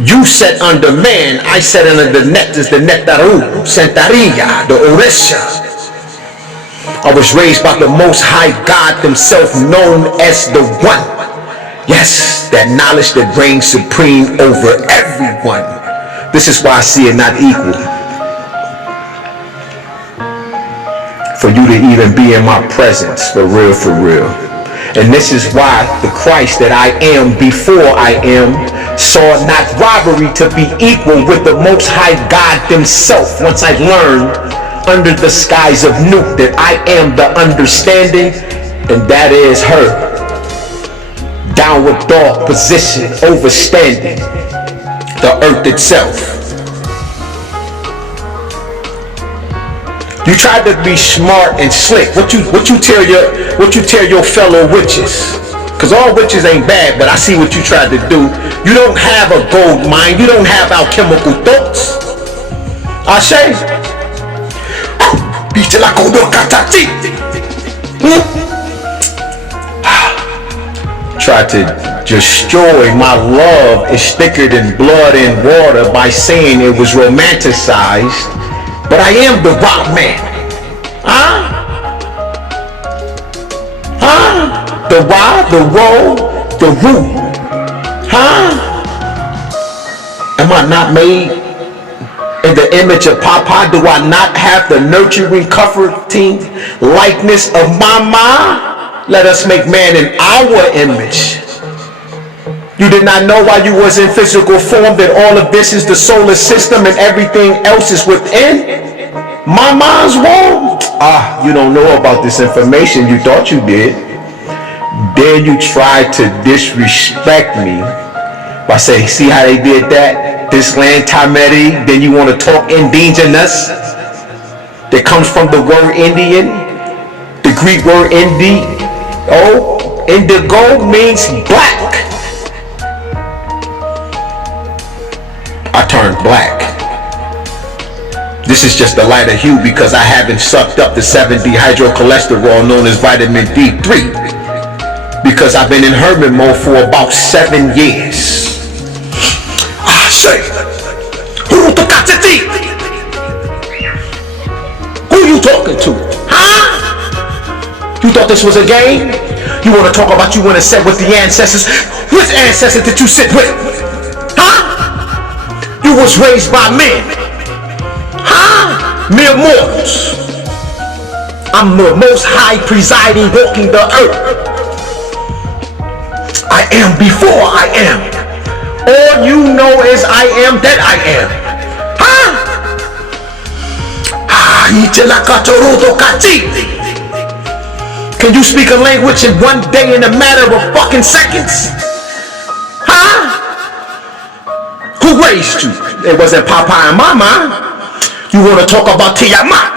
You set under man, I set under the net is the Netaru, Santaria, the Oresha. I was raised by the Most High God himself, known as the One. Yes, that knowledge that reigns supreme over everyone. This is why I see it not equal for you to even be in my presence, for real, for real. And this is why the Christ that I am before I am saw not robbery to be equal with the Most High God himself. Once I learned under the skies of Nuke that I am the understanding, and that is her. Downward dog position, overstanding the earth itself. You tried to be smart and slick. What you tell your fellow witches? Cause all witches ain't bad, but I see what you tried to do. You don't have a gold mine. You don't have alchemical thoughts. I say, try to destroy my love is thicker than blood and water by saying it was romanticized. But I am the rock man. Huh? Huh? The why, the woe, the who. Huh? Am I not made in the image of Papa? Do I not have the nurturing, comforting likeness of Mama? Let us make man in our image. You did not know while you was in physical form that all of this is the solar system and everything else is within Mama's womb. You don't know about this information. You thought you did. Then you tried to disrespect me by saying, see how they did that? This land Tameri. Then you want to talk indigenous that comes from the word Indian, the Greek word indi. Oh, indigo means black. I turned black. This is just a lighter hue because I haven't sucked up the 7-dehydrocholesterol known as vitamin D3 because I've been in hermit mode for about 7 years. I say, who you talking to? Huh? You thought this was a game? You want to talk about you want to sit with the ancestors? Which ancestors did you sit with? Huh? You was raised by men. Huh? Mere mortals. I'm the Most High presiding, walking the earth. I am before I am. All you know is I am that I am. Huh? Can you speak a language in one day in a matter of fucking seconds? Huh? Who raised you? It wasn't Papa and Mama. You want to talk about Tiamat?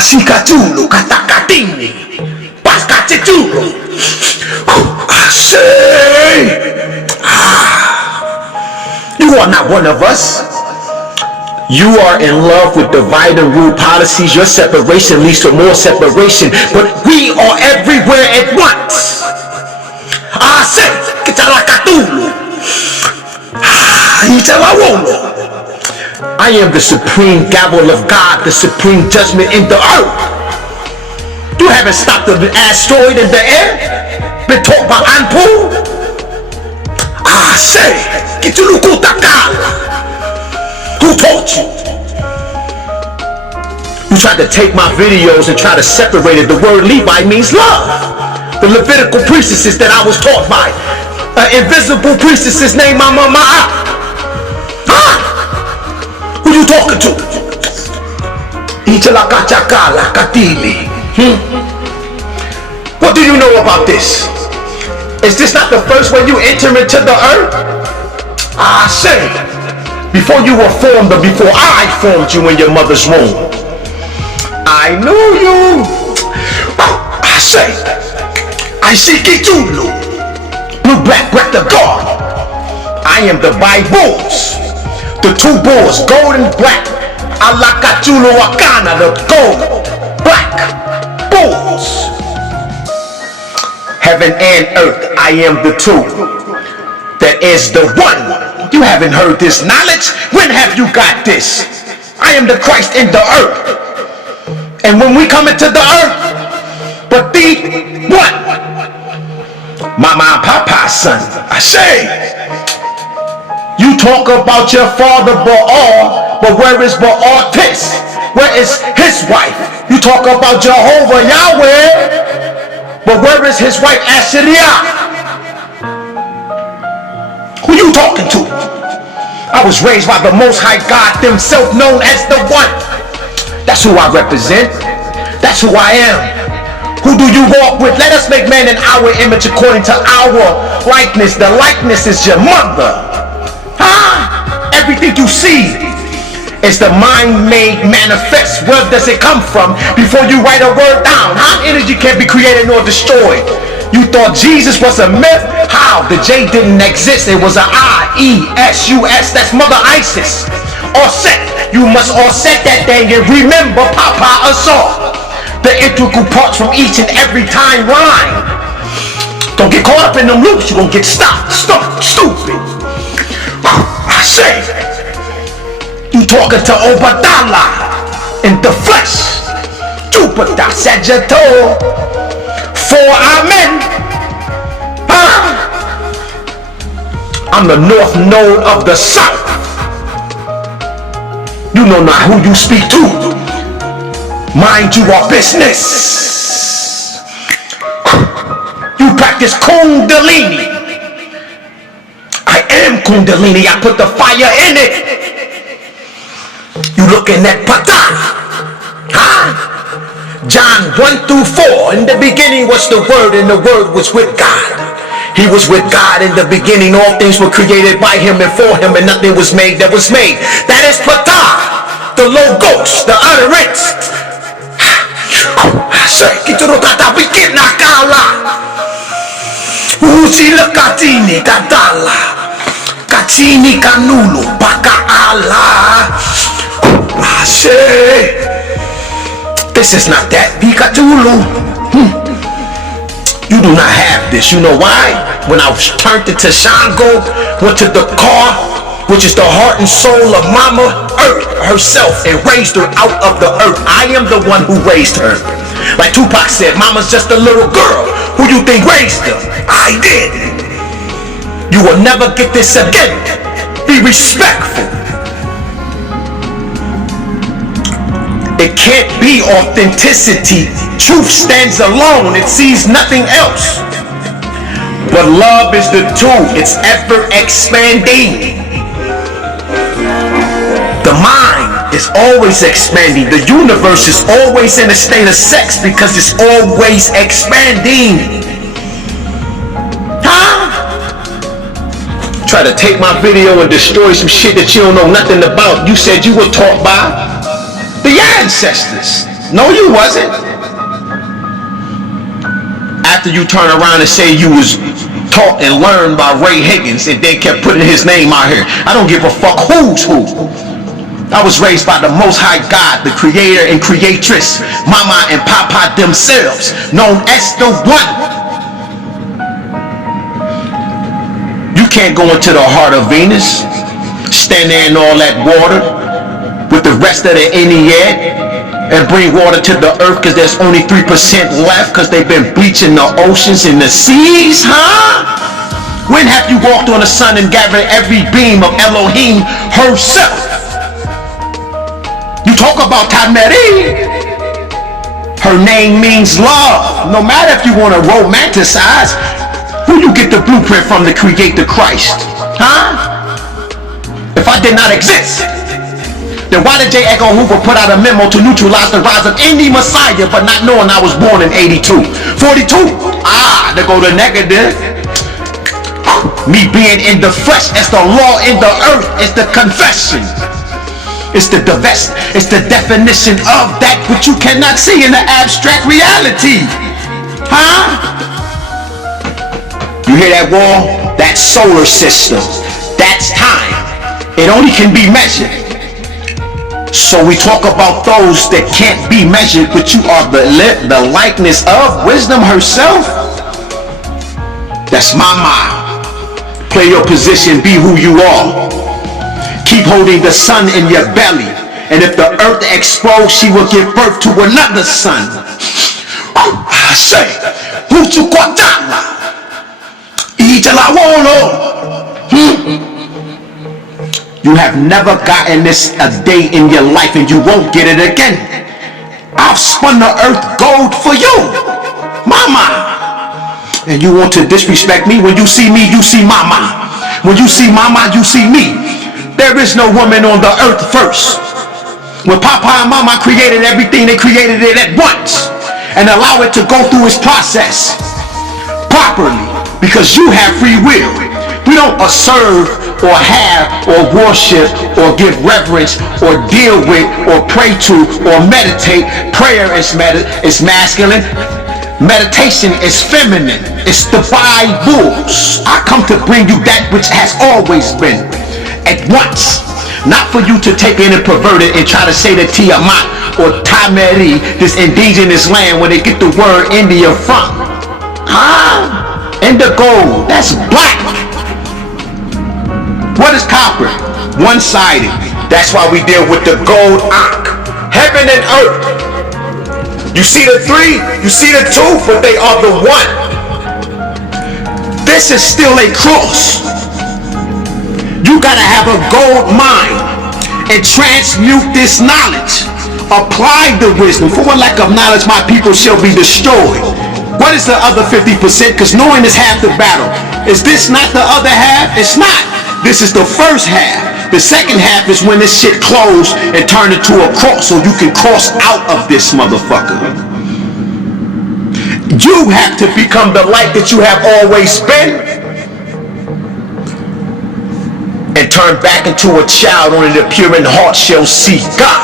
Sikatulu, Katakatini, Paskatitulu. I say, you are not one of us. You are in love with divide and rule policies. Your separation leads to more separation, but we are everywhere at once. I say, Kitalakatulu, Italawolo. I am the supreme gavel of God, the supreme judgment in the earth. You haven't stopped an asteroid in the air? Been taught by Anpu? I say, Kitulukutakala. Who taught you? You tried to take my videos and try to separate it. The word Levi means love. The Levitical priestesses that I was taught by. An invisible priestess named Mama Ma'a. Who you talking to? What do you know about this? Is this not the first when you enter into the earth? I say, before you were formed or before I formed you in your mother's womb, I knew you. I say, I see Kitulu, blue black breath of God. I am the Bibles. The two bulls, gold and black. Alakatulu Wakana, the gold, black bulls. Heaven and earth, I am the two. that is the one. You haven't heard this knowledge. When have you got this? I am the Christ in the earth. And when we come into the earth, but the what? Mama and Papa's son. I say, you talk about your father Baal, but where is Baal Tis? Where is his wife? You talk about Jehovah Yahweh, but where is his wife Asheriah? Who you talking to? I was raised by the Most High God himself, known as the One. That's who I represent. That's who I am. Who do you walk with? Let us make man in our image according to our likeness. The likeness is your mother. Huh? Everything you see is the mind made manifest. Where does it come from? Before you write a word down, how energy can't be created nor destroyed. You thought Jesus was a myth? How? The J didn't exist. It was an I-E-S-U-S. That's Mother Isis. Offset. You must offset that thing and remember Papa Assault. The integral parts from each and every time rhyme. Don't get caught up in them loops. You're gonna get stopped. Stupid. I say, you talking to Obadallah in the flesh. Jupiter Sagittarius. For amen. I'm the north node of the south. You know not who you speak to. Mind you our business. You practice Kundalini. I am Kundalini. I put the fire in it. You looking at Pata. Huh? John 1-4. In the beginning was the Word, and the Word was with God. He was with God in the beginning. All things were created by him and for him, and nothing was made that was made. That is Pata, the Logos, the utterance. Kiturukata bikin nakala. Usila katini katala. Katini kanulu bakaala. I say, this is not that Bikatulu. You do not have this. You know why? When I was turned into Shango, went to the car, which is the heart and soul of Mama Earth herself, and raised her out of the earth. I am the one who raised her. Like Tupac said, Mama's just a little girl. Who you think raised her? I did. You will never get this again. Be respectful. It can't be authenticity. Truth stands alone. It sees nothing else. But love is the tool. It's ever expanding. The mind is always expanding. The universe is always in a state of sex because it's always expanding. Huh? Try to take my video and destroy some shit that you don't know nothing about. You said you were taught by the ancestors. No, you wasn't. After you turn around and say you was taught and learned by Ray Higgins and then kept putting his name out here. I don't give a fuck who's who. I was raised by the Most High God, the creator and creatress, Mama and Papa themselves, known as the One. You can't go into the heart of Venus, stand there in all that water with the rest of the Ennead and bring water to the earth because there's only 3% left because they've been bleaching the oceans and the seas, huh? When have you walked on the sun and gathered every beam of Elohim herself? You talk about Tameri. Her name means love. No matter if you want to romanticize, who you get the blueprint from to create the Christ? Huh? If I did not exist, then why did J. Edgar Hoover put out a memo to neutralize the rise of any Messiah, but not knowing I was born in 82? 42. There go the negative. Me being in the flesh as the law in the earth is the confession. It's the definition of that which you cannot see in the abstract reality. Huh? You hear that wall? That's solar system. That's time. It only can be measured. So we talk about those that can't be measured, but you are the likeness of wisdom herself. That's Mama. Play your position, be who you are. Keep holding the sun in your belly. And if the earth exposed, she will give birth to another son. I say, Huchukwatala. You have never gotten this a day in your life, and you won't get it again. I've spun the earth gold for you, mama. And you want to disrespect me? When you see me, you see mama. When you see mama, you see me. There is no woman on the earth first. When Papa and Mama created everything, they created it at once and allow it to go through its process properly, because you have free will. We don't serve or have or worship or give reverence or deal with or pray to or meditate. Prayer is masculine. Meditation is feminine. It's the Bibles. I come to bring you that which has always been at once. Not for you to take in and pervert it and try to say that Tiamat or Tameri, this indigenous land, where they get the word India from. Indigo, that's black. What is copper? One-sided. That's why we deal with the gold Ankh. Heaven and earth. You see the three, you see the two, but they are the one. This is still a cross. You gotta have a gold mind and transmute this knowledge. Apply the wisdom. For what lack of knowledge my people shall be destroyed. What is the other 50%? Because knowing is half the battle. Is this not the other half? It's not. This is the first half. The second half is when this shit closed and turned into a cross, so you can cross out of this motherfucker. You have to become the light that you have always been, and turn back into a child. Only the pure in heart shall see God.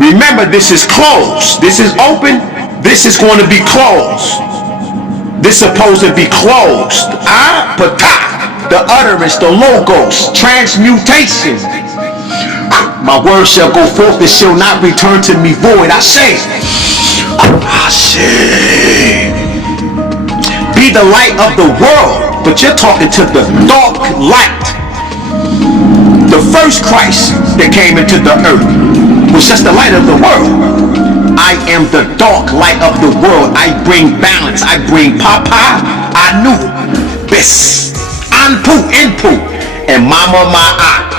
Remember, this is closed. This is open. This is going to be closed. This is supposed to be closed. The utterance, the logos, transmutation. My word shall go forth, it shall not return to me void. I say, be the light of the world. But you're talking to the dark light. The first Christ that came into the earth was just the light of the world. I am the dark light of the world. I bring balance. I bring Papa, Anu, Bis, Anpu, Inpu, and Mama Ma'a.